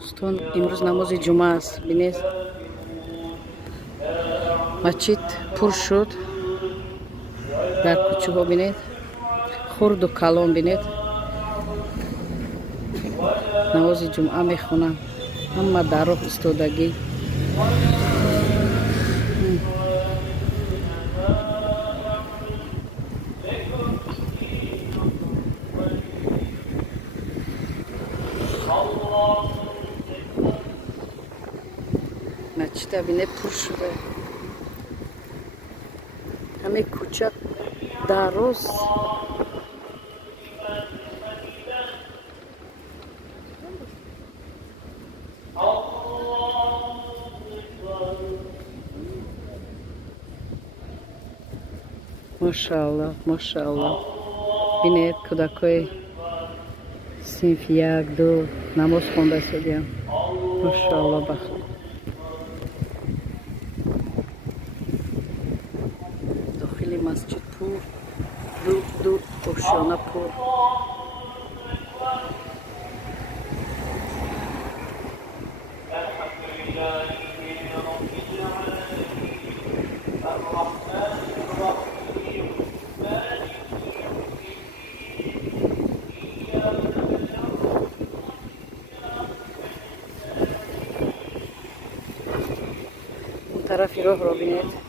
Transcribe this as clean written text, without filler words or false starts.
دوستان امروز نماز جمعه است. ببینید مسجد پر شد. در کوچه ها ببینید خرد و کلان. ببینید نماز جمعه میخونن. اما در راه ایستادگی. مسجد ببینید پر شده. همه کوچه دراز. ماشاءالله ماشاءالله. ببینید کودکای صنف 1 2 نماز خوانده شدن. ماشاءالله بخیر. داخل مسجد پر، دور آشیانه پر. اون طرف راه رو ببینید.